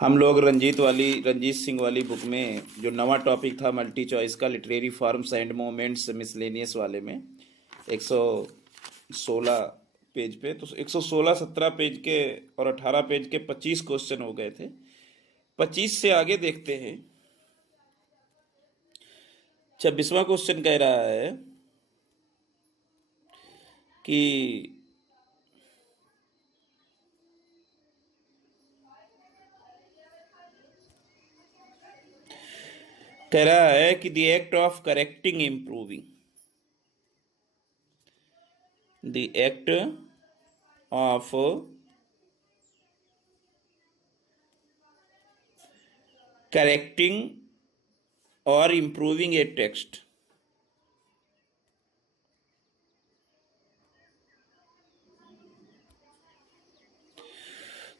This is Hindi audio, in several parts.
हम लोग रंजीत सिंह वाली बुक में जो नवा टॉपिक था मल्टी चॉइस का, literary forms and moments miscellaneous वाले में 116 पेज पे, तो 116 17 पेज के और 18 पेज के 25 क्वेश्चन हो गए थे। 25 से आगे देखते हैं। 26वां क्वेश्चन कह रहा है कि the act of correcting improving, the act of correcting और इम्प्रूविंग ए टेक्स्ट।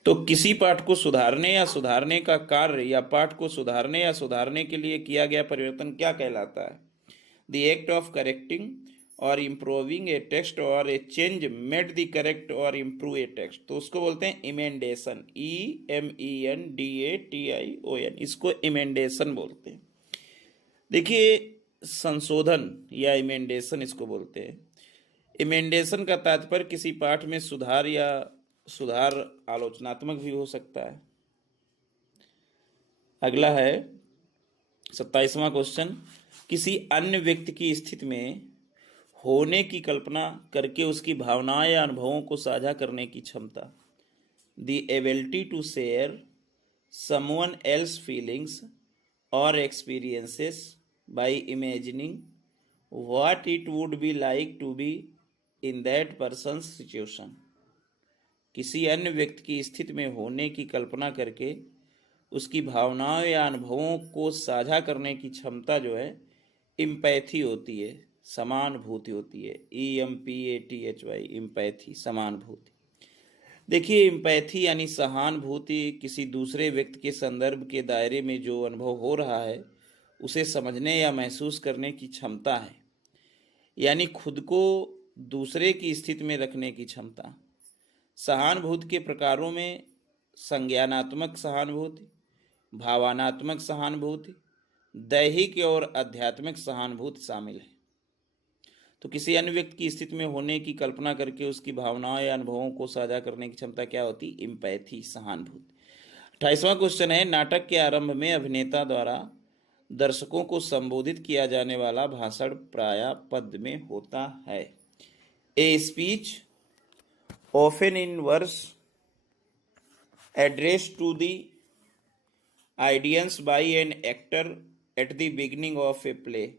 तो किसी पाठ को सुधारने या सुधारने का कार्य या पाठ को सुधारने या सुधारने के लिए किया गया परिवर्तन क्या कहलाता है? द एक्ट ऑफ करेक्टिंग और इम्प्रूविंग ए टेक्स्ट और ए चेंज मेड द करेक्ट और इम्प्रूव ए टेक्स्ट, तो उसको बोलते हैं इमेंडेशन। EMENDATION, इसको इमेंडेशन बोलते हैं। देखिए, संशोधन या इमेंडेशन इसको बोलते हैं। इमेंडेशन का तात्पर्य किसी पाठ में सुधार या सुधार आलोचनात्मक भी हो सकता है। अगला है 27वां क्वेश्चन, किसी अन्य व्यक्ति की स्थिति में होने की कल्पना करके उसकी भावनाएं या अनुभवों को साझा करने की क्षमता। The ability to share someone else feelings और experiences by imagining what it would be like to be in that person's situation. किसी अन्य व्यक्ति की स्थिति में होने की कल्पना करके उसकी भावनाओं या अनुभवों को साझा करने की क्षमता जो है इम्पैथी होती है, समानुभूति होती है। EMPATHY, इम्पैथी, समानुभूति। देखिए, इम्पैथी यानी सहानुभूति किसी दूसरे व्यक्ति के संदर्भ के दायरे में जो अनुभव हो रहा है उसे समझने या महसूस करने की क्षमता है, यानी खुद को दूसरे की स्थिति में रखने की क्षमता। सहानुभूति के प्रकारों में संज्ञानात्मक सहानुभूति, भावनात्मक सहानुभूति, दैहिक और आध्यात्मिक सहानुभूति शामिल है। तो किसी अन्य व्यक्ति की स्थिति में होने की कल्पना करके उसकी भावनाओं या अनुभवों को साझा करने की क्षमता क्या होती? इम्पैथी, सहानुभूति। 28वां क्वेश्चन है, नाटक के आरंभ में अभिनेता द्वारा दर्शकों को संबोधित किया जाने वाला भाषण प्रायः पद में होता है। A speech often in verse addressed to the audience by an actor at the beginning of a play,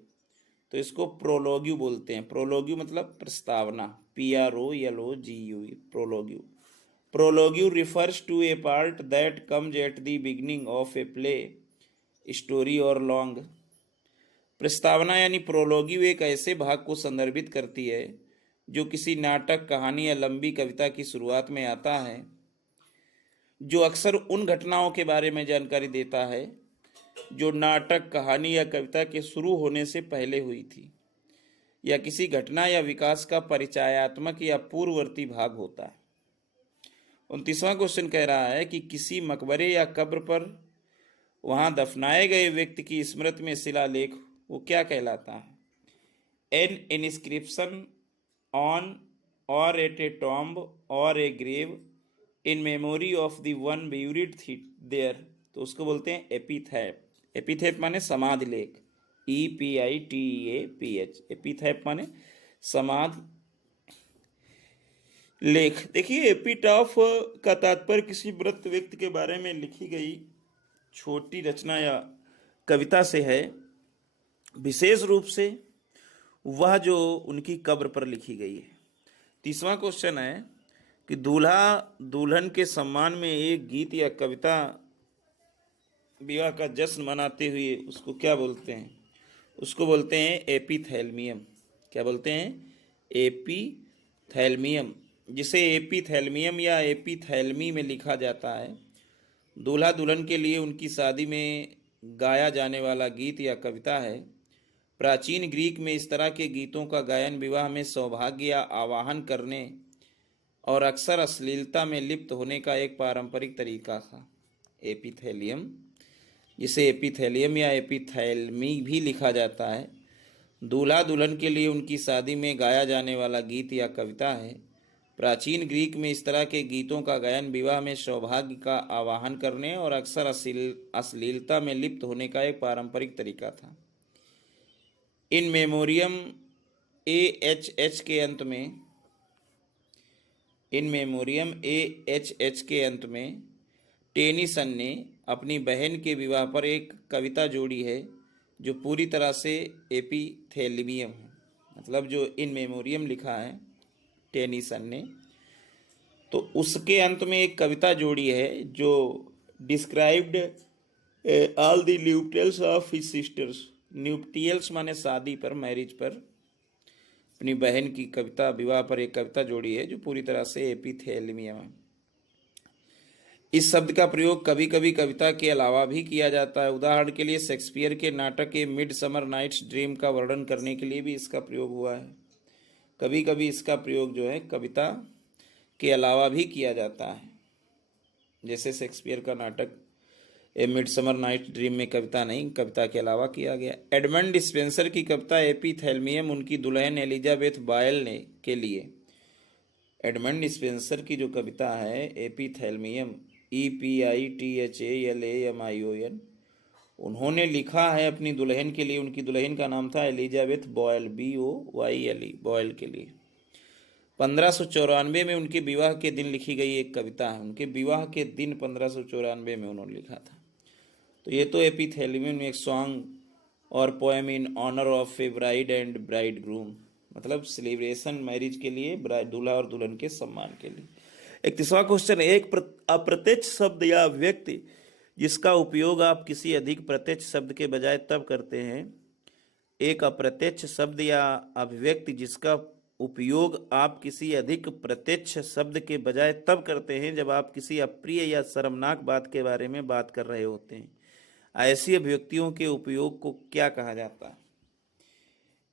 तो इसको प्रोलोग्यू बोलते हैं। प्रोलोग्यू मतलब प्रस्तावना, PROLOGUE, प्रोलोग्यू। प्रोलोग्यू refers to a part that comes at the beginning of a play, story or long। प्रस्तावना यानी प्रोलोग्यू एक ऐसे भाग को संदर्भित करती है जो किसी नाटक, कहानी या लंबी कविता की शुरुआत में आता है, जो अक्सर उन घटनाओं के बारे में जानकारी देता है जो नाटक, कहानी या कविता के शुरू होने से पहले हुई थी, या किसी घटना या विकास का परिचयात्मक या पूर्ववर्ती भाग होता है। 29वां क्वेश्चन कह रहा है कि किसी मकबरे या कब्र पर वहां दफनाए गए व्यक्ति की स्मृति में शिलालेख वो क्या कहलाता है? An inscription on or at a tomb or a grave in memory of the one buried there, तो उसको बोलते हैं एपिथैप। एपिथैप माने समाधि लेख, EPITHAPH, एपिथैप माने समाधि लेख। देखिए, एपिटाफ का तात्पर्य किसी मृत व्यक्ति के बारे में लिखी गई छोटी रचना या कविता से है, विशेष रूप से वह जो उनकी कब्र पर लिखी गई है। 30वां क्वेश्चन है कि दूल्हा दुल्हन के सम्मान में एक गीत या कविता विवाह का जश्न मनाते हुए उसको क्या बोलते हैं? उसको बोलते हैं एपिथैल्मियम। क्या बोलते हैं? एपिथैल्मियम, जिसे एपिथैल्मियम या एपिथैल्मी में लिखा जाता है। दूल्हा दुल्हन के लिए उनकी शादी में गाया जाने वाला गीत या कविता है। प्राचीन ग्रीक में इस तरह के गीतों का गायन विवाह में सौभाग्य या आवाहन करने और अक्सर अश्लीलता में लिप्त होने का एक पारंपरिक तरीका था। एपिथेलियम, जिसे एपिथेलियम या एपिथैल्मी भी लिखा जाता है, दूल्हा दुल्हन के लिए उनकी शादी में गाया जाने वाला गीत या कविता है। प्राचीन ग्रीक में इस तरह के गीतों का गायन विवाह में सौभाग्य का आवाहन करने और अक्सर अश्लीलता में लिप्त होने का एक पारंपरिक तरीका था। इन मेमोरियम AHH के अंत में टेनीसन ने अपनी बहन के विवाह पर एक कविता जोड़ी है जो पूरी तरह से एपिथेलियम है। मतलब जो इन मेमोरियम लिखा है टेनीसन ने, तो उसके अंत में एक कविता जोड़ी है जो described all the nuptials of his sisters. Nuptials माने शादी पर, मैरिज पर, अपनी बहन की कविता, विवाह पर एक कविता जोड़ी है जो पूरी तरह से एपिथेलियम है। इस शब्द का प्रयोग कभी कभी कविता के अलावा भी किया जाता है। उदाहरण के लिए शेक्सपियर के नाटक के मिड समर नाइट्स ड्रीम का वर्णन करने के लिए भी इसका प्रयोग हुआ है। कभी कभी इसका प्रयोग जो है कविता के अलावा भी किया जाता है, जैसे शेक्सपियर का नाटक ए मिड समर नाइट ड्रीम में कविता नहीं, कविता के अलावा किया गया। एडमंड स्पेंसर की कविता एपिथेलियम उनकी दुल्हन एलिजाबेथ बॉयल ने के लिए, एडमंड स्पेंसर की जो कविता है एपिथेलियम EPITHALAMION, उन्होंने लिखा है अपनी दुल्हन के लिए। उनकी दुल्हन का नाम था एलिजाबेथ बॉयल, BOYLE, बॉयल के लिए। 1594 में उनके विवाह के दिन लिखी गई एक कविता है। उनके विवाह के दिन 1594 में उन्होंने लिखा था। तो ये तो एपिथेलियम में एक सॉन्ग और poem in honour of a bride and bride groom, मतलब सेलिब्रेशन मैरिज के लिए, दूल्हा और दुल्हन के सम्मान के लिए। एक तीसरा क्वेश्चन है, एक अप्रत्यक्ष शब्द या व्यक्ति जिसका उपयोग आप किसी अधिक प्रत्यक्ष शब्द के बजाय तब करते हैं। एक अप्रत्यक्ष शब्द या अभिव्यक्ति जिसका उपयोग आप किसी अधिक प्रत्यक्ष शब्द के बजाय तब करते हैं जब आप किसी अप्रिय या शर्मनाक बात के बारे में बात कर रहे होते हैं। ऐसी अभिव्यक्तियों के उपयोग को क्या कहा जाता है?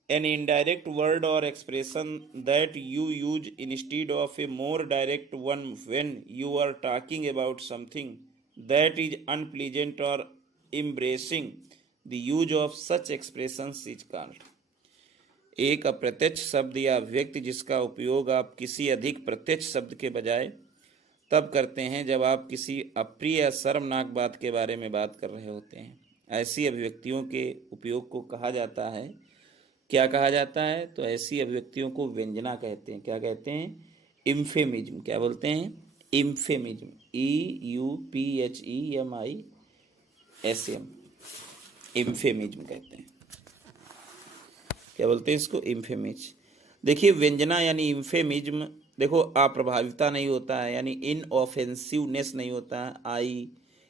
An indirect word or expression that you use instead of a more direct one when you are talking about something that is unpleasant or embarrassing. The use of such expressions is called. एक अप्रत्यक्ष शब्द या व्यक्ति जिसका उपयोग आप किसी अधिक प्रत्यक्ष शब्द के बजाय तब करते हैं जब आप किसी अप्रिय या शर्मनाक बात के बारे में बात कर रहे होते हैं। ऐसी अभिव्यक्तियों के उपयोग को कहा जाता है, क्या कहा जाता है? तो ऐसी अभिव्यक्तियों को व्यंजना कहते हैं। क्या कहते हैं? इम्फेमिज्म। क्या बोलते हैं? इम्फेमिज्म, EUPHEMISM, इम्फेमिज्म कहते हैं। क्या बोलते हैं इसको? इम्फेमिज्म। देखिए व्यंजना यानी इम्फेमिज्म, देखो अप्रभाविता नहीं होता है, यानी इनऑफेंसिवनेस नहीं होता है,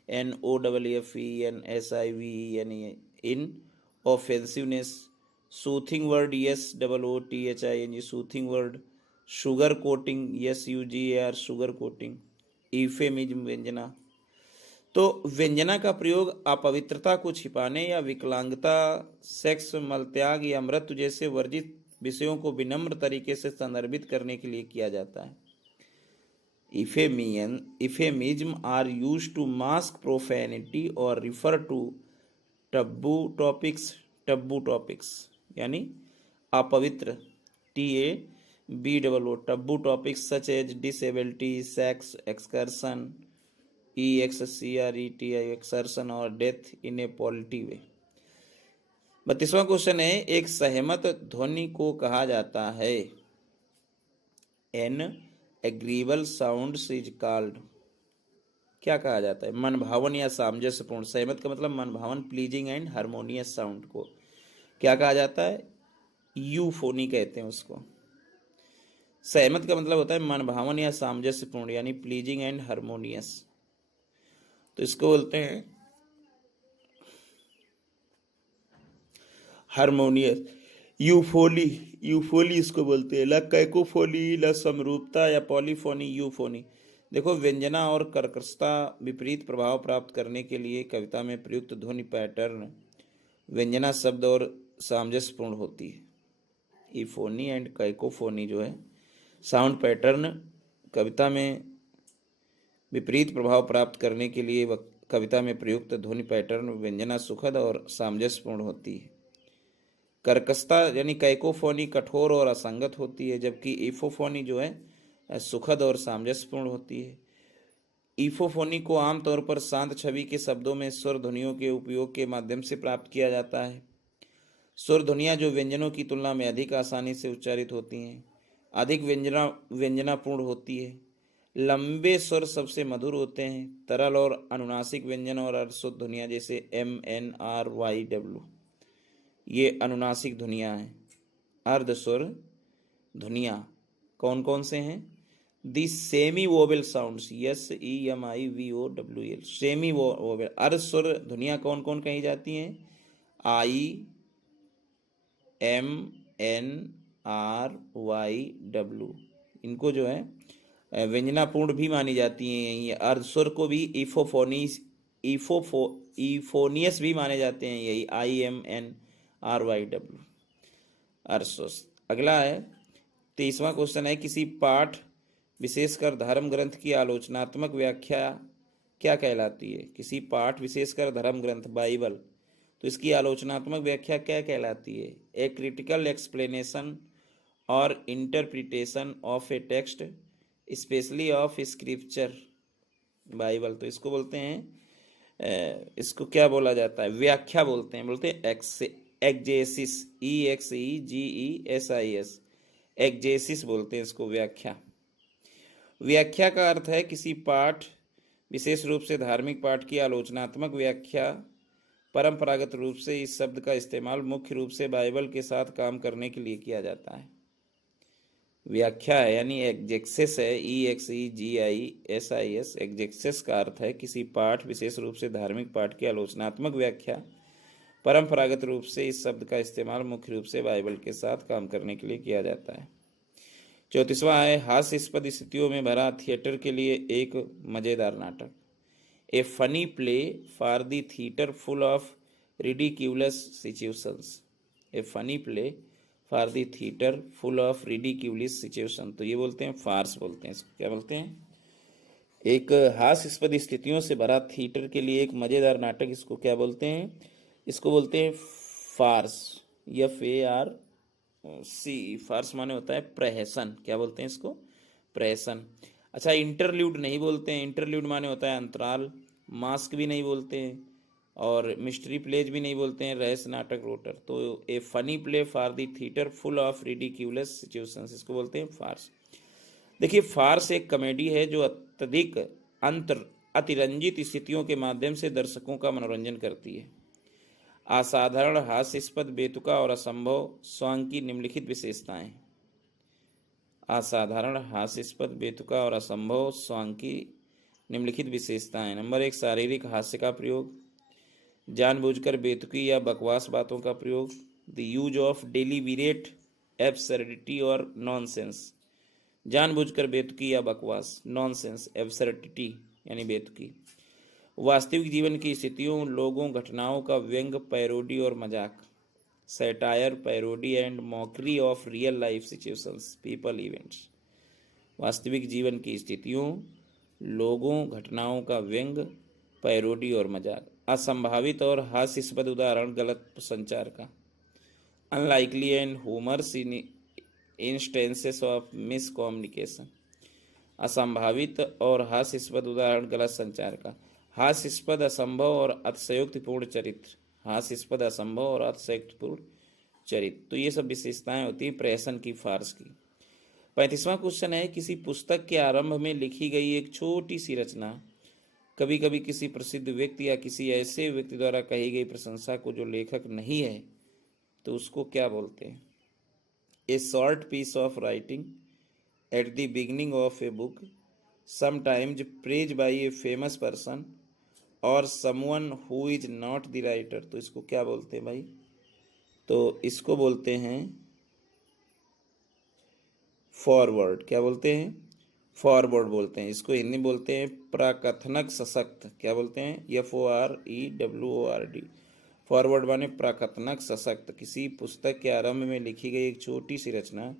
INOFFENSIVE, यानी inoffensiveness. Soothing word, SOOTHING, soothing word. Sugar coating, SUGAR, sugar coating. Euphemism, व्यंजना। तो व्यंजना का प्रयोग अपवित्रता को छिपाने या विकलांगता, सेक्स, मलत्याग या मृत्यु जैसे वर्जित विषयों को विनम्र तरीके से संदर्भित करने के लिए किया जाता है। Euphemisms are used to mask profanity और रिफर टू टब्बू टॉपिक्स यानी अपवित्र, TABOO, taboo topics such as disability, sex, excretion, EXCRETI, excretion, और death in a polite way. 32वां क्वेश्चन है, एक सहमत ध्वनि को कहा जाता है। An agreeable sound is called, क्या कहा जाता है? मन भावन या सामंजस्यपूर्ण। सहमत का मतलब मन भावन, प्लीजिंग एंड हार्मोनियस साउंड को क्या कहा जाता है? यूफोनी कहते हैं उसको। सहमत का मतलब होता है मन भावन या सामंजस्यपूर्ण, यानी प्लीजिंग एंड हार्मोनियस, तो इसको बोलते हैं हार्मोनियस। यूफोली इसको बोलते हैं। ला कैकोफोनी, ला समरूपता या पॉलीफोनी, यूफोनी। देखो व्यंजना और कर्कशता विपरीत प्रभाव प्राप्त करने के लिए कविता में प्रयुक्त ध्वनि पैटर्न व्यंजना शब्द और सामंजस्यपूर्ण होती है। ईफोनी एंड कैकोफोनी जो है साउंड पैटर्न कविता में विपरीत प्रभाव प्राप्त करने के लिए कविता में प्रयुक्त ध्वनि पैटर्न व्यंजना सुखद और सामंजस्यपूर्ण होती है। कर्कशता यानी कैकोफोनी कठोर और असंगत होती है, जबकि इफोफोनी जो है सुखद और सामंजस्यपूर्ण होती है। इफोफोनी को आमतौर पर शांत छवि के शब्दों में स्वर ध्वनियों के उपयोग के माध्यम से प्राप्त किया जाता है। स्वर ध्वनियाँ जो व्यंजनों की तुलना में अधिक आसानी से उच्चारित होती हैं, अधिक व्यंजनापूर्ण होती है। लंबे स्वर सबसे मधुर होते हैं। तरल और अनुनासिक व्यंजन और अर्धशुद्ध ध्वनियाँ जैसे M, N, R, Y, W, ये अनुनासिक ध्वनियाँ हैं। अर्धस्वर ध्वनियाँ कौन कौन से हैं? The semi vowel sounds, S E M I V O W L, semi vowel. अर्धस्वर ध्वनियाँ कौन कौन कही जाती हैं? I, M, N, R, Y, W, इनको जो है व्यंजनापूर्ण भी मानी जाती हैं। ये अर्धस्वर को भी इफोनियस भी माने जाते हैं, यही I, M, N, R, Y, W, अर्धस्वर। अगला है 23वां क्वेश्चन है, किसी पाठ विशेषकर धर्म ग्रंथ की आलोचनात्मक व्याख्या क्या कहलाती है? किसी पाठ विशेषकर धर्म ग्रंथ बाइबल, तो इसकी आलोचनात्मक व्याख्या क्या कहलाती है? ए क्रिटिकल एक्सप्लेनेशन और interpretation of A text specially of scripture Bible, तो इसको बोलते हैं, इसको क्या बोला जाता है? व्याख्या बोलते हैं एक्जेसिस, EXEGESIS, एक्जेसिस बोलते हैं इसको, व्याख्या। व्याख्या का अर्थ है किसी पाठ, विशेष रूप से धार्मिक पाठ की आलोचनात्मक व्याख्या। परंपरागत रूप से इस शब्द का इस्तेमाल मुख्य रूप से बाइबल के साथ काम करने के लिए किया जाता है। व्याख्या है यानी एक्जेक्सेस है, EXEGISIS, एक्जेक्सेस का अर्थ है किसी पाठ, विशेष रूप से धार्मिक पाठ की आलोचनात्मक व्याख्या। परंपरागत रूप से इस शब्द का इस्तेमाल मुख्य रूप से बाइबल के साथ काम करने के लिए किया जाता है। 34वां है, हास्यास्पद स्थितियों में भरा थिएटर के लिए एक मज़ेदार नाटक। ए funny play for the theatre full of ridiculous situations. A funny play for the theatre full of ridiculous situation, तो ये बोलते हैं फार्स बोलते हैं इसको। क्या बोलते हैं? एक हास्यास्पद स्थितियों से भरा थिएटर के लिए एक मज़ेदार नाटक, इसको क्या बोलते हैं? इसको बोलते हैं फार्स, FARC। फार्स माने होता है प्रहसन। क्या बोलते हैं इसको? प्रहसन। अच्छा, इंटरल्यूड नहीं बोलते हैं, इंटरल्यूड माने होता है अंतराल। मास्क भी नहीं बोलते हैं, और मिस्ट्री प्लेज भी नहीं बोलते हैं, रहस्य नाटक, रोटर। तो ए funny play for the theatre full of ridiculous situations, इसको बोलते हैं फार्स। देखिए, फार्स एक कॉमेडी है जो अत्यधिक अतिरंजित स्थितियों के माध्यम से दर्शकों का मनोरंजन करती है। असाधारण, हास्यास्पद, बेतुका और असंभव स्वांग की निम्नलिखित विशेषताएं। असाधारण, हास्यास्पद, बेतुका और असंभव स्वांग की निम्नलिखित विशेषताएं। नंबर 1, शारीरिक हास्य का प्रयोग, जानबूझकर बेतुकी या बकवास बातों का प्रयोग, the use of deliberate absurdity और नॉनसेंस, जानबूझकर बेतुकी या बकवास, नॉनसेंस, एब्सर्डिटी यानी बेतुकी। वास्तविक जीवन की स्थितियों, लोगों, घटनाओं का व्यंग, पैरोडी और मजाक, satire, parody and mockery of real life situations, people, events. वास्तविक जीवन की स्थितियों, लोगों, घटनाओं का व्यंग, पैरोडी और मजाक। असंभावित और हास्यास्पद उदाहरण, गलत संचार का, unlikely and humorous instances of miscommunication. असंभावित और हास्यास्पद उदाहरण, गलत संचार का। हास्यास्पद, असंभव और अतिशयोक्तिपूर्ण चरित्र, हास्यास्पद, असंभव और अतिशयोक्तिपूर्ण चरित्र। तो ये सब विशेषताएं होती हैं प्रहसन की, फार्स की। 35वां क्वेश्चन है, किसी पुस्तक के आरंभ में लिखी गई एक छोटी सी रचना कभी कभी किसी प्रसिद्ध व्यक्ति या किसी ऐसे व्यक्ति द्वारा कही गई प्रशंसा को जो लेखक नहीं है, तो उसको क्या बोलते हैं? A short piece of writing at the beginning of a book, sometimes praise by a famous person और someone who is not the writer, तो इसको क्या बोलते हैं भाई? तो इसको बोलते हैं फॉरवर्ड। क्या बोलते हैं? फॉरवर्ड बोलते हैं इसको। हिंदी बोलते हैं प्राकथनक सशक्त। क्या बोलते हैं? FOREWORD। फॉरवर्ड माने प्राकथनक सशक्त। किसी पुस्तक के आरंभ में लिखी गई एक छोटी सी रचना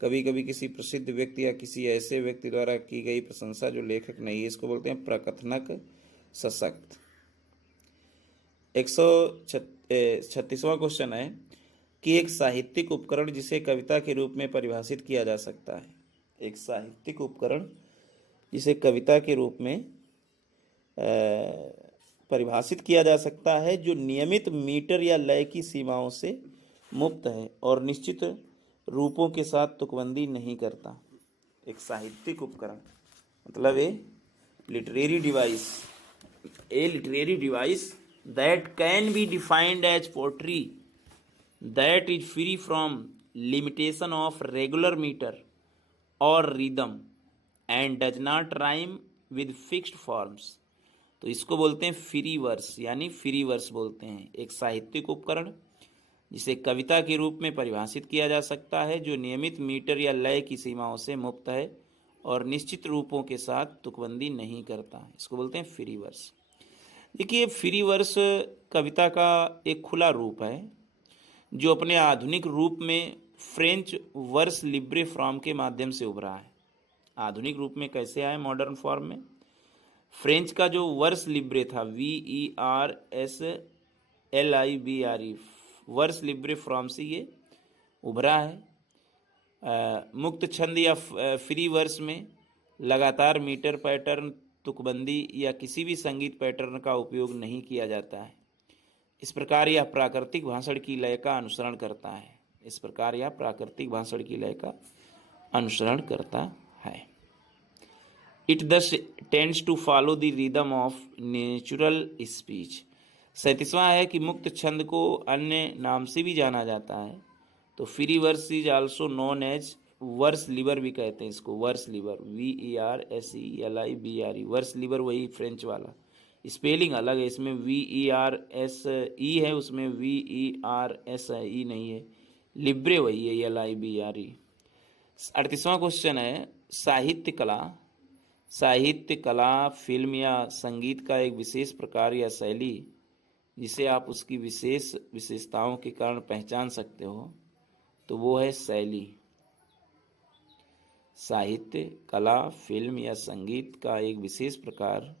कभी कभी किसी प्रसिद्ध व्यक्ति या किसी ऐसे व्यक्ति द्वारा की गई प्रशंसा जो लेखक नहीं है, इसको बोलते हैं प्रकथनक सशक्त। 136वां क्वेश्चन है कि एक साहित्यिक उपकरण जिसे कविता के रूप में परिभाषित किया जा सकता है। एक साहित्यिक उपकरण जिसे कविता के रूप में परिभाषित किया जा सकता है, जो नियमित मीटर या लय की सीमाओं से मुक्त है और निश्चित रूपों के साथ तुकबंदी नहीं करता। एक साहित्यिक उपकरण मतलब a literary device that can be defined as poetry that is free from limitation of regular meter or rhythm and does not rhyme with fixed forms। तो इसको बोलते हैं फ्री वर्स, यानी फ्री वर्स बोलते हैं। एक साहित्यिक उपकरण जिसे कविता के रूप में परिभाषित किया जा सकता है, जो नियमित मीटर या लय की सीमाओं से मुक्त है और निश्चित रूपों के साथ तुकबंदी नहीं करता, इसको बोलते हैं फ्री वर्स। देखिए, फ्री वर्स कविता का एक खुला रूप है जो अपने आधुनिक रूप में फ्रेंच वर्स लिब्रे फॉर्म के माध्यम से उभरा है। आधुनिक रूप में कैसे आए? मॉडर्न फॉर्म में फ्रेंच का जो वर्स लिब्रे था, VERSLIBRE, वर्स लिब्रे फॉर्म से ये उभरा है। मुक्त छंद या फ्री वर्स में लगातार मीटर पैटर्न, तुकबंदी या किसी भी संगीत पैटर्न का उपयोग नहीं किया जाता है। इस प्रकार यह प्राकृतिक भाषण की लय का अनुसरण करता है। इस प्रकार यह प्राकृतिक भाषण की लय का अनुसरण करता है। It thus tends to follow the rhythm of natural speech. 37वां है कि मुक्त छंद को अन्य नाम से भी जाना जाता है। तो free verse is also known as vers libre भी कहते हैं इसको, vers libre, VERSELIBRE, vers libre वही फ्रेंच वाला, स्पेलिंग अलग है, इसमें VERSE है, उसमें VERSE नहीं है, लिब्रे वही है, LIBRE। 38वां क्वेश्चन है साहित्य कला फिल्म या संगीत का एक विशेष प्रकार या शैली जिसे आप उसकी विशेषताओं के कारण पहचान सकते हो, तो वो है शैली। साहित्य कला फिल्म या संगीत का एक विशेष प्रकार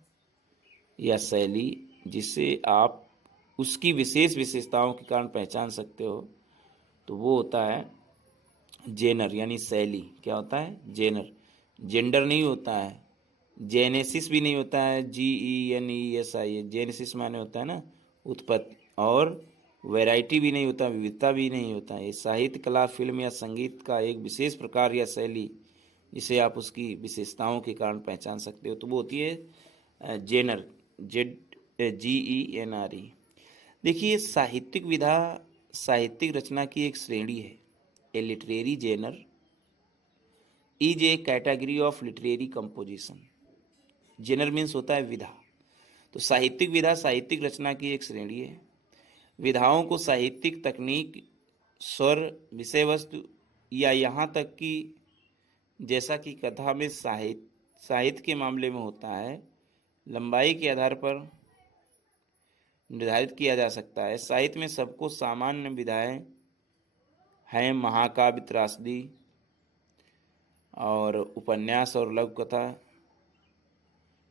या शैली जिसे आप उसकी विशेषताओं के कारण पहचान सकते हो, तो वो होता है जेनर, यानी शैली। क्या होता है? जेनर। जेंडर नहीं होता है, जेनेसिस भी नहीं होता है, GENESIS, जेनेसिस माने होता है ना उत्पत्ति, और वैरायटी भी नहीं होता, विविधता भी नहीं होता है। साहित्य कला फिल्म या संगीत का एक विशेष प्रकार या शैली जिसे आप उसकी विशेषताओं के कारण पहचान सकते हो, तो वो होती है जेनर, GENRE। देखिए, साहित्यिक विधा साहित्यिक रचना की एक श्रेणी है। A literary genre is a category of literary composition. Genre means होता है विधा। तो साहित्यिक विधा साहित्यिक रचना की एक श्रेणी है। विधाओं को साहित्यिक तकनीक, स्वर, विषय वस्तु या यहाँ तक कि जैसा कि कथा में साहित्य के मामले में होता है, लंबाई के आधार पर निर्धारित किया जा सकता है। साहित्य में सबको सामान्य विधाएं हैं महाकाव्य, त्रासदी और उपन्यास और लघु कथा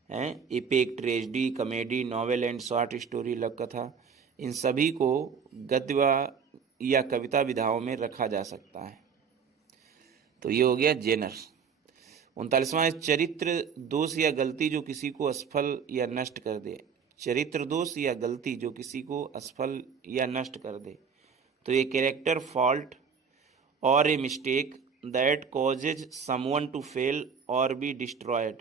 हैं, epic, tragedy, comedy, novel and short story, लघु कथा, इन सभी को गद्य या कविता विधाओं में रखा जा सकता है। तो ये हो गया जेनर। 39वां है चरित्र दोष या गलती जो किसी को असफल या नष्ट कर दे। चरित्र दोष या गलती जो किसी को असफल या नष्ट कर दे, तो ये character fault or a mistake that causes someone to fail or be destroyed,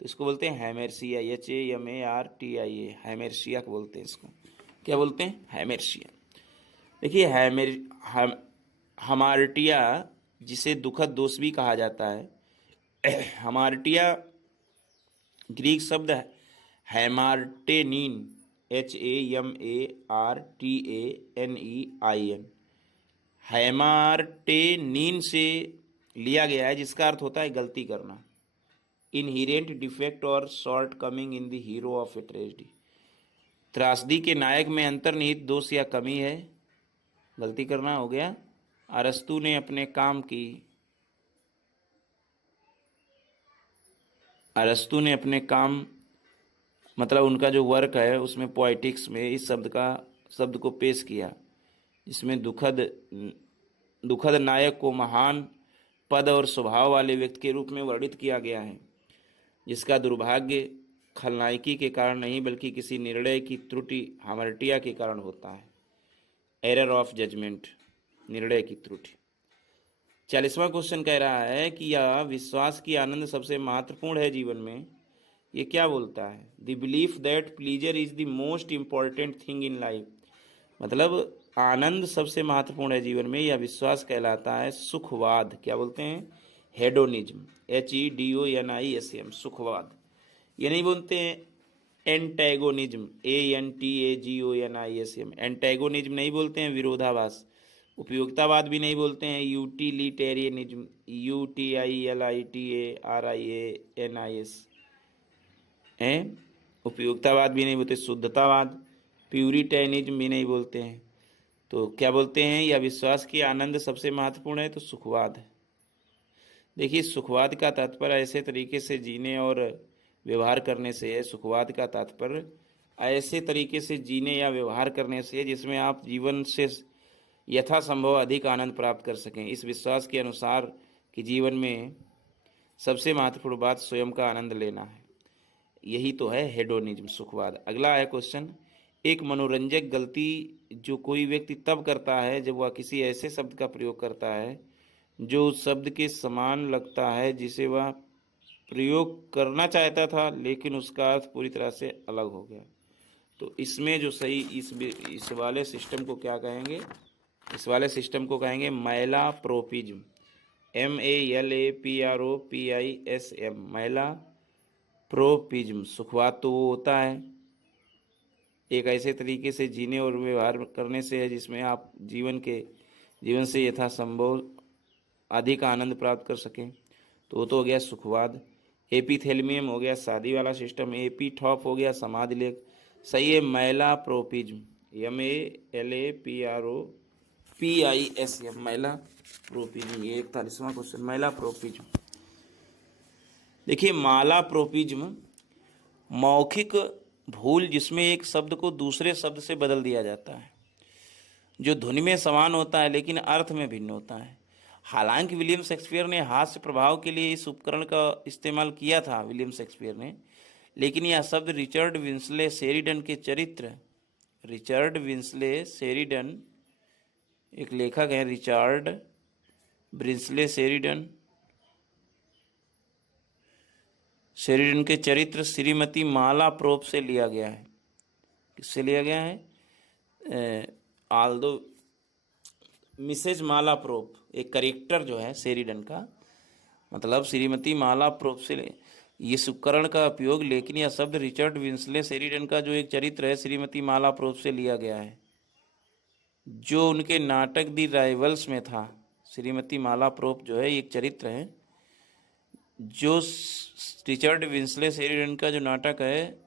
तो इसको बोलते हैं हैमेर्सिया, HAMARTIA, हैमेर्सिया को बोलते हैं। इसको क्या बोलते हैं? हैमेर्सिया। देखिए, हमार्टिया जिसे दुखद दोष भी कहा जाता है, हमार्टिया ग्रीक शब्द हैमार्टेनिन, HAMARTANEIN, हैमार्टेनिन से लिया गया है, जिसका अर्थ होता है गलती करना। इनहेरेंट डिफेक्ट और short coming in the hero of a tragedy, त्रासदी के नायक में अंतर्निहित दोष या कमी है, गलती करना हो गया। अरस्तु ने अपने काम मतलब उनका जो वर्क है उसमें पोएटिक्स में इस शब्द का शब्द को पेश किया, जिसमें दुखद नायक को महान पद और स्वभाव वाले व्यक्ति के रूप में वर्णित किया गया है, जिसका दुर्भाग्य खलनायकी के कारण नहीं बल्कि किसी निर्णय की त्रुटि हामरटिया के कारण होता है। एरर ऑफ जजमेंट, निर्णय की त्रुटि। 40वां क्वेश्चन कह रहा है कि यह विश्वास की आनंद सबसे महत्वपूर्ण है जीवन में। ये क्या बोलता है? The belief that pleaser is the most important thing in life, मतलब आनंद सबसे महत्वपूर्ण है जीवन में, यह विश्वास कहलाता है सुखवाद। क्या बोलते हैं? Hedonism, HEDONISM, सुखवाद। ये नहीं बोलते हैं एंटैगोनिज्म, ANTAGONISM, एंटैगोनिज्म नहीं बोलते हैं विरोधाभास। उपयोगितावाद भी नहीं बोलते हैं यूटिलिटेरियनिज्म, UTILITARIANIS है। उपयोगितावाद भी नहीं बोलते। शुद्धतावाद, प्यूरिटेनिज्म भी नहीं बोलते हैं। तो क्या बोलते हैं? यह विश्वास की आनंद सबसे महत्वपूर्ण है, तो सुखवाद है। देखिए, सुखवाद का तात्पर्य ऐसे तरीके से जीने और व्यवहार करने से है। सुखवाद का तात्पर्य ऐसे तरीके से जीने या व्यवहार करने से है जिसमें आप जीवन से यथासंभव अधिक आनंद प्राप्त कर सकें। इस विश्वास के अनुसार कि जीवन में सबसे महत्वपूर्ण बात स्वयं का आनंद लेना है। यही तो है हेडोनिज्म, सुखवाद। अगला है क्वेश्चन, एक मनोरंजक गलती जो कोई व्यक्ति तब करता है जब वह किसी ऐसे शब्द का प्रयोग करता है जो उस शब्द के समान लगता है जिसे वह प्रयोग करना चाहता था, लेकिन उसका अर्थ पूरी तरह से अलग हो गया। तो इसमें जो सही इस वाले सिस्टम को क्या कहेंगे? इस वाले सिस्टम को कहेंगे मैलाप्रोपिज्म, MALAPROPISM, मैलाप्रोपिज्म। सुखवाद तो वो होता है एक ऐसे तरीके से जीने और व्यवहार करने से है जिसमें आप जीवन से यथासंभव अधिक आनंद प्राप्त कर सकें। तो वो तो हो गया सुखवाद। एपिथेलियम हो गया शादी वाला सिस्टम, एपीथॉप हो गया समाधि लेख। सही है मैलाप्रोपिज्म, MALAPROPISM, मैलाप्रोपिज्म। ये 41वां क्वेश्चन, मैलाप्रोपिज्म। देखिए, मालाप्रोपिज्म मौखिक भूल जिसमें एक शब्द को दूसरे शब्द से बदल दिया जाता है, जो ध्वनि में समान होता है लेकिन अर्थ में भिन्न होता है। हालांकि विलियम शेक्सपियर ने हास्य प्रभाव के लिए इस उपकरण का इस्तेमाल किया था, विलियम शेक्सपियर ने, लेकिन यह शब्द रिचर्ड विंसले शेरिडन, एक लेखक हैं रिचर्ड विंसले शेरिडन के चरित्र श्रीमती मालाप्रोप से लिया गया है। किससे लिया गया है? आल्दो मिसेज मालाप्रोप, एक करेक्टर जो है शेरिडन का, मतलब श्रीमती मालाप्रोप से इस उपकरण का उपयोग, लेकिन यह शब्द रिचर्ड विंसले शेरिडन का जो एक चरित्र है श्रीमती मालाप्रोप से लिया गया है, जो उनके नाटक दी राइवल्स में था। श्रीमती मालाप्रोप जो है एक चरित्र है जो रिचर्ड विंसले शेरिडन का जो नाटक है,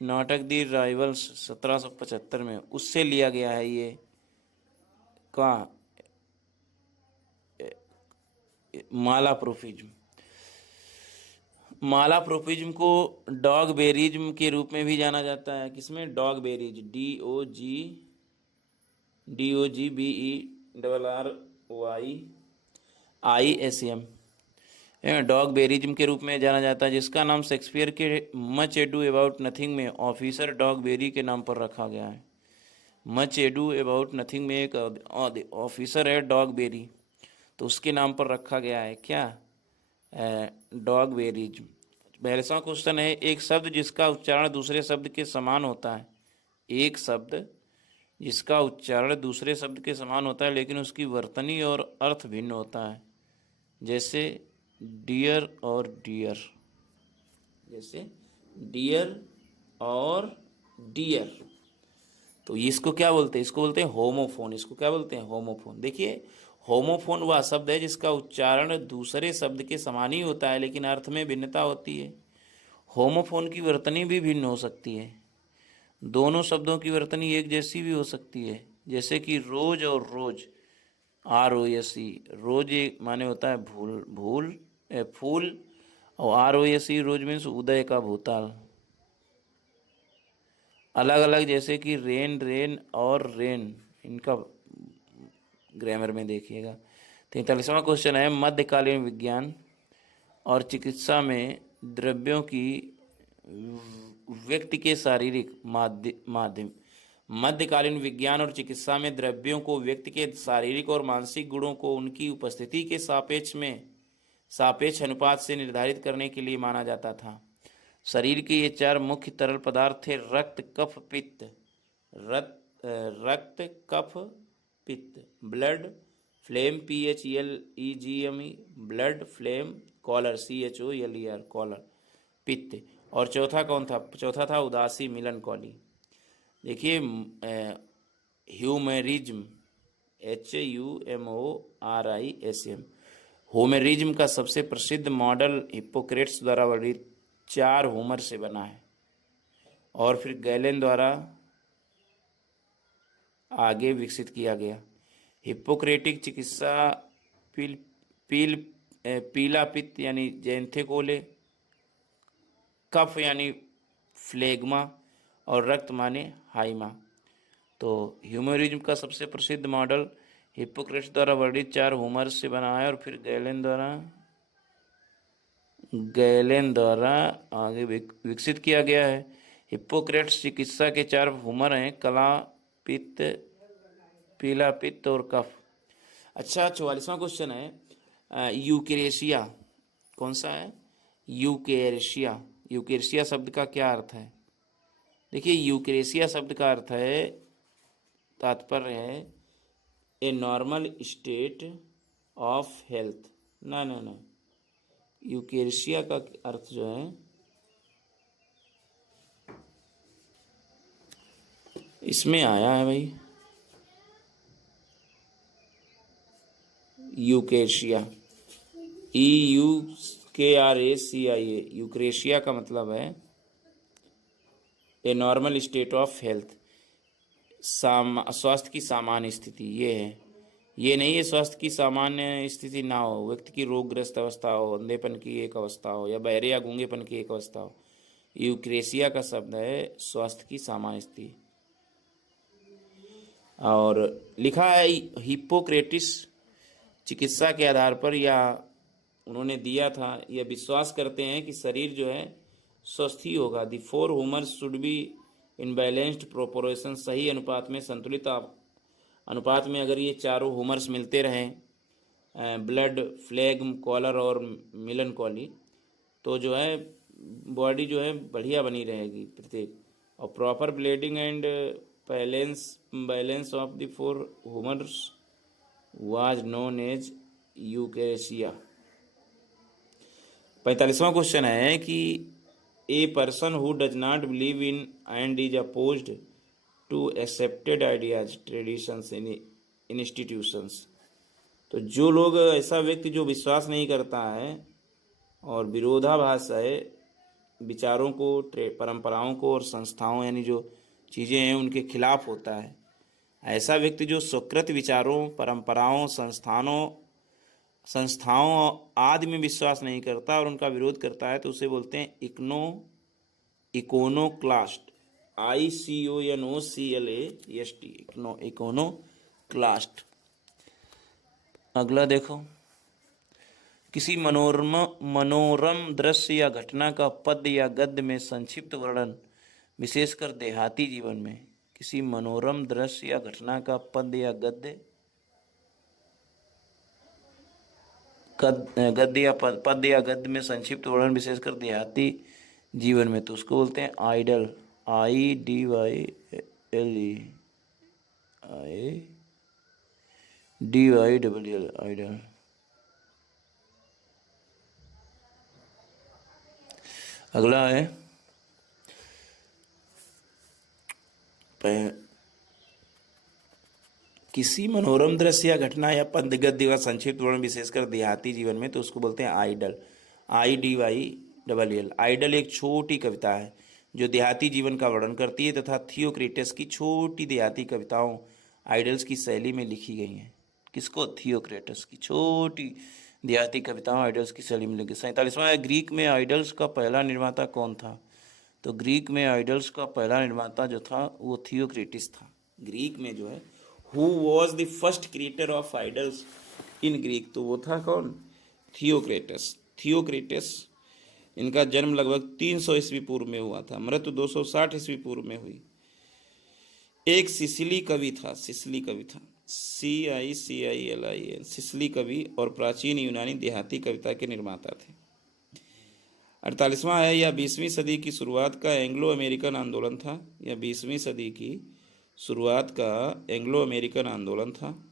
नाटक दी राइवल्स 1775 में, उससे लिया गया है। ये का मालाप्रोपिज्म को डॉगबेरिज्म के रूप में भी जाना जाता है। किसमें? डॉगबेरिज, DOGBERRYISM, डॉगबेरिज्म के रूप में जाना जाता है, जिसका नाम शेक्सपियर के मच एडू अबाउट नथिंग में ऑफिसर डॉगबेरी के नाम पर रखा गया है। मच एडू अबाउट नथिंग में एक ऑफिसर है डॉगबेरी, तो उसके नाम पर रखा गया है क्या? डॉगबेरिज्म। 42वां क्वेश्चन है, एक शब्द जिसका उच्चारण दूसरे शब्द के समान होता है, एक शब्द जिसका उच्चारण दूसरे शब्द के समान होता है लेकिन उसकी वर्तनी और अर्थ भिन्न होता है, जैसे डियर और डियर, जैसे डियर और डियर। तो इसको क्या बोलते हैं? इसको बोलते हैं होमोफोन। इसको क्या बोलते हैं? होमोफोन। देखिए, होमोफोन वह शब्द है जिसका उच्चारण दूसरे शब्द के समान ही होता है लेकिन अर्थ में भिन्नता होती है। होमोफोन की वर्तनी भी भिन्न हो सकती है, दोनों शब्दों की वर्तनी एक जैसी भी हो सकती है, जैसे कि रोज और रोज, ROSE, रोज एक माने होता है फूल, और ROSE रोज मीन्स उदय का भूताल। अलग अलग, जैसे कि रेन, रेन और रेन, इनका ग्रामर में देखिएगा। 43वां क्वेश्चन है, मध्यकालीन विज्ञान और चिकित्सा में द्रव्यों की व्यक्ति के शारीरिक माध्यम मध्यकालीन विज्ञान और चिकित्सा में द्रव्यों को व्यक्ति के शारीरिक और मानसिक गुणों को उनकी उपस्थिति के सापेक्ष अनुपात से निर्धारित करने के लिए माना जाता था। शरीर के ये 4 मुख्य तरल पदार्थ थे, रक्त, कफ, पित्त। रक्त, कफ, पित्त। Blood flame, PHLEGME, blood flame. Collar, CHOLER, collar, पित्त। और चौथा कौन था? चौथा था उदासी, मिलनकॉली। देखिए, ह्यूमेरिज्म, HUMORISM, होमेरिज्म का सबसे प्रसिद्ध मॉडल हिप्पोक्रेट्स द्वारा वर्णित 4 होमर से बना है, और फिर गैलेन द्वारा आगे विकसित किया गया। हिप्पोक्रेटिक चिकित्सा पीला पित्त यानी जैंथेकोले, कफ यानी फ्लेग्मा, और रक्त माने हाइमा। तो ह्यूमरिज्म का सबसे प्रसिद्ध मॉडल हिप्पोक्रेट्स द्वारा वर्णित 4 होमर्स से बना है, और फिर गैलेन द्वारा आगे विकसित किया गया है। हिप्पोक्रेट्स चिकित्सा के 4 होमर हैं, कला, पित्त, पीला पित्त और कफ। अच्छा, 44वां क्वेश्चन है, यूकेरेशिया कौन सा है? यूकेरेशिया। यूकेरेशिया शब्द का क्या अर्थ है? देखिए, यूकेरेशिया शब्द का अर्थ है, तात्पर्य है a normal state of health. ना, यूकेरेशिया का अर्थ जो है, इसमें आया है भाई, यूकेरेशिया, EUKRACIA। यूक्रेशिया का मतलब है a normal state of health, स्वास्थ्य की सामान्य स्थिति। ये है, ये नहीं है स्वास्थ्य की सामान्य स्थिति ना हो, व्यक्ति की रोगग्रस्त अवस्था हो, अंधेपन की एक अवस्था हो, या बहरे या गूंगेपन की एक अवस्था हो। यूक्रेशिया का शब्द है स्वास्थ्य की सामान्य स्थिति। और लिखा है हिप्पोक्रेटिस चिकित्सा के आधार पर, या उन्होंने दिया था, यह विश्वास करते हैं कि शरीर जो है स्वस्थ ही होगा। The 4 होमर्स should be in balanced proportion, सही अनुपात में, संतुलित अनुपात में अगर ये चारों होमर्स मिलते रहें, ब्लड, फ्लेग्म, कॉलर और मिलनकॉली, तो जो है बॉडी जो है बढ़िया बनी रहेगी प्रत्येक। और proper bleeding and balance of the 4 humours was known as eucrasia. 45वां क्वेश्चन है कि a person who does not believe in and is opposed to accepted ideas, traditions, institutions. तो जो लोग, ऐसा व्यक्ति जो विश्वास नहीं करता है और विरोधाभास है विचारों को, परंपराओं को और संस्थाओं, यानी जो चीज़ें हैं उनके खिलाफ होता है, ऐसा व्यक्ति जो स्वीकृत विचारों, परंपराओं, संस्थाओं आदि में विश्वास नहीं करता और उनका विरोध करता है, तो उसे बोलते हैं इकोनोक्लास्ट, ICONOCLAST, इकोनोक्लास्ट। अगला देखो, किसी मनोरम दृश्य या घटना का पद्य या गद्य में संक्षिप्त वर्णन, विशेषकर देहाती जीवन में। किसी मनोरम दृश्य या घटना का पद्य या गद्य में संक्षिप्त वर्णन, विशेषकर देहाती जीवन में, तो उसको बोलते हैं आइडल, IDYLE, आइडल। अगला है किसी मनोरम दृश्य या घटना या पद्य गद्य का संक्षिप्त वर्णन, विशेषकर देहाती जीवन में, तो उसको बोलते हैं आइडल, IDYLL। आइडल एक छोटी कविता है जो देहाती जीवन का वर्णन करती है तथा थियोक्रेटस की छोटी देहाती कविताओं आइडल्स की शैली में लिखी गई हैं। किसको? थियोक्रेटस की छोटी देहाती कविताओं आइडल्स की शैली में लिखी। 47वां, ग्रीक में आइडल्स का पहला निर्माता कौन था? तो ग्रीक में आइडल्स का पहला निर्माता जो था वो थियोक्रेटिस था। ग्रीक में जो है who was the first creator of idols in Greek, तो वो था कौन? थियोक्रेटस। थियोक्रेटस, इनका जन्म लगभग 300 ईस्वी पूर्व में हुआ था, मृत्यु 260 ईस्वी पूर्व में हुई। एक सिसिली कवि था, सिसिली कवि था, CICILIN, सिसिली कवि और प्राचीन यूनानी देहाती कविता के निर्माता थे। 48वां है, यह 20वीं सदी की शुरुआत का एंग्लो अमेरिकन आंदोलन था। यह 20वीं सदी की शुरुआत का एंग्लो अमेरिकन आंदोलन था।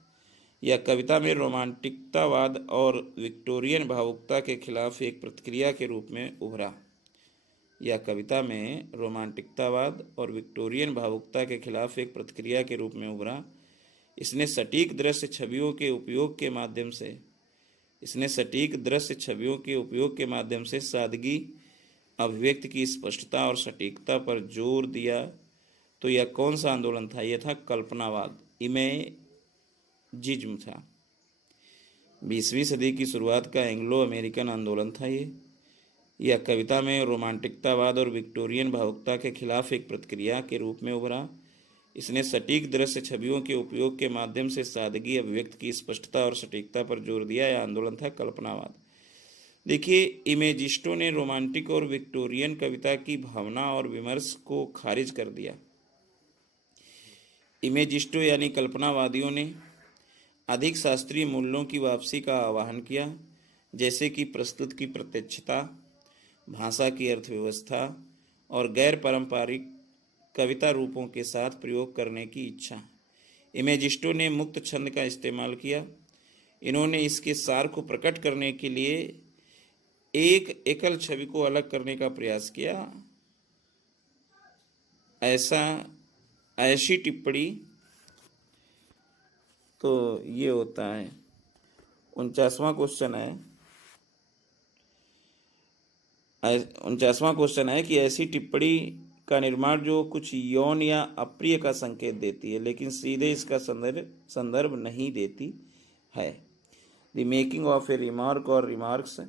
यह कविता में रोमांटिकतावाद और विक्टोरियन भावुकता के खिलाफ एक प्रतिक्रिया के रूप में उभरा। यह कविता में रोमांटिकतावाद और विक्टोरियन भावुकता के खिलाफ एक प्रतिक्रिया के रूप में उभरा। इसने सटीक दृश्य छवियों के उपयोग के माध्यम से सादगी, अभिव्यक्ति की स्पष्टता और सटीकता पर जोर दिया। तो यह कौन सा आंदोलन था? यह था कल्पनावाद, इमेजिज्म था। 20वीं सदी की शुरुआत का एंग्लो अमेरिकन आंदोलन था यह कविता में रोमांटिकतावाद और विक्टोरियन भावुकता के खिलाफ एक प्रतिक्रिया के रूप में उभरा। इसने सटीक दृश्य छवियों के उपयोग के माध्यम से सादगी, अभिव्यक्ति की स्पष्टता और सटीकता पर जोर दिया। यह आंदोलन था कल्पनावाद। देखिए, इमेजिस्टों ने रोमांटिक और विक्टोरियन कविता की भावना और विमर्श को खारिज कर दिया। इमेजिस्टों यानी कल्पनावादियों ने अधिक शास्त्रीय मूल्यों की वापसी का आह्वान किया, जैसे कि प्रस्तुत की प्रत्यक्षता, भाषा की अर्थव्यवस्था और गैर पारंपरिक कविता रूपों के साथ प्रयोग करने की इच्छा। इमेजिस्टों ने मुक्त छंद का इस्तेमाल किया। इन्होंने इसके सार को प्रकट करने के लिए एक एकल छवि को अलग करने का प्रयास किया। ऐसी टिप्पणी, तो ये होता है 49वां क्वेश्चन है। 49वां क्वेश्चन है कि ऐसी टिप्पणी का निर्माण जो कुछ यौन या अप्रिय का संकेत देती है लेकिन सीधे इसका संदर्भ नहीं देती है। The making of a remark और remarks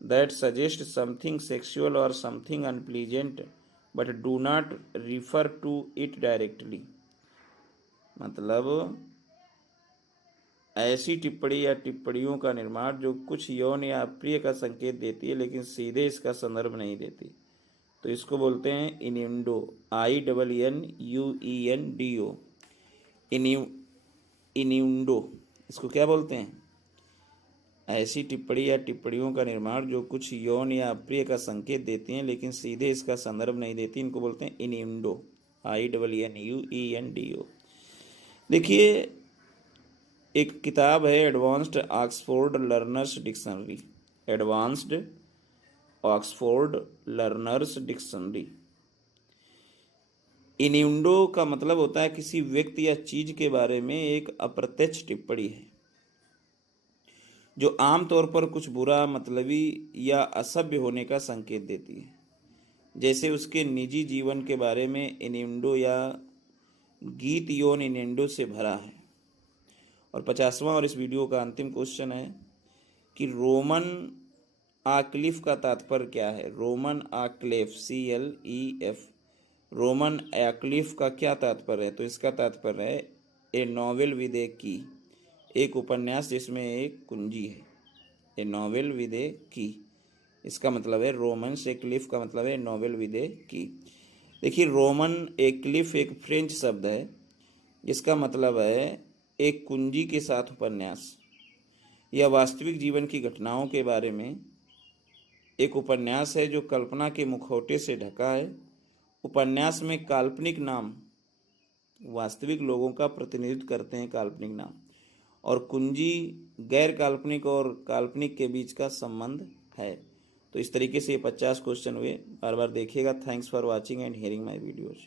that suggest something sexual और something unpleasant but do not refer to it directly. मतलब ऐसी टिप्पणी या टिप्पणियों का निर्माण जो कुछ यौन या अप्रिय का संकेत देती है लेकिन सीधे इसका संदर्भ नहीं देती, तो इसको बोलते हैं इन्यूंडो, INNUENDO, इन्यूंडो। इसको क्या बोलते हैं? ऐसी टिप्पणी या टिप्पणियों का निर्माण जो कुछ यौन या अप्रिय का संकेत देती हैं लेकिन सीधे इसका संदर्भ नहीं देती, इनको बोलते हैं इन्यूंडो, INNUENDO। देखिए, एक किताब है Advanced Oxford Learner's Dictionary, Advanced Oxford Learner's Dictionary. Innuendo का मतलब होता है किसी व्यक्ति या चीज के बारे में एक अप्रत्यक्ष टिप्पणी है जो आमतौर पर कुछ बुरा, मतलबी या असभ्य होने का संकेत देती है, जैसे उसके निजी जीवन के बारे में इन्यूंडो या गीत यौन इन्यूंडो से भरा है। और 50वां और इस वीडियो का अंतिम क्वेश्चन है कि रोमन आक्लिफ का तात्पर्य क्या है? रोमन आक्लिफ, CLEF, रोमन आक्लिफ का क्या तात्पर्य है? तो इसका तात्पर्य है ए नॉवेल विद ए की, एक उपन्यास जिसमें एक कुंजी है। ए नॉवेल विद ए की, इसका मतलब है रोमन से क्लिफ का मतलब है नॉवेल विद ए की। देखिए, रोमन ए क्लिफ एक फ्रेंच शब्द है जिसका मतलब है एक कुंजी के साथ उपन्यास। यह वास्तविक जीवन की घटनाओं के बारे में एक उपन्यास है जो कल्पना के मुखौटे से ढका है। उपन्यास में काल्पनिक नाम वास्तविक लोगों का प्रतिनिधित्व करते हैं, काल्पनिक नाम, और कुंजी गैर काल्पनिक और काल्पनिक के बीच का संबंध है। तो इस तरीके से ये 50 क्वेश्चन हुए। बार बार देखिएगा। Thanks for watching and hearing my videos.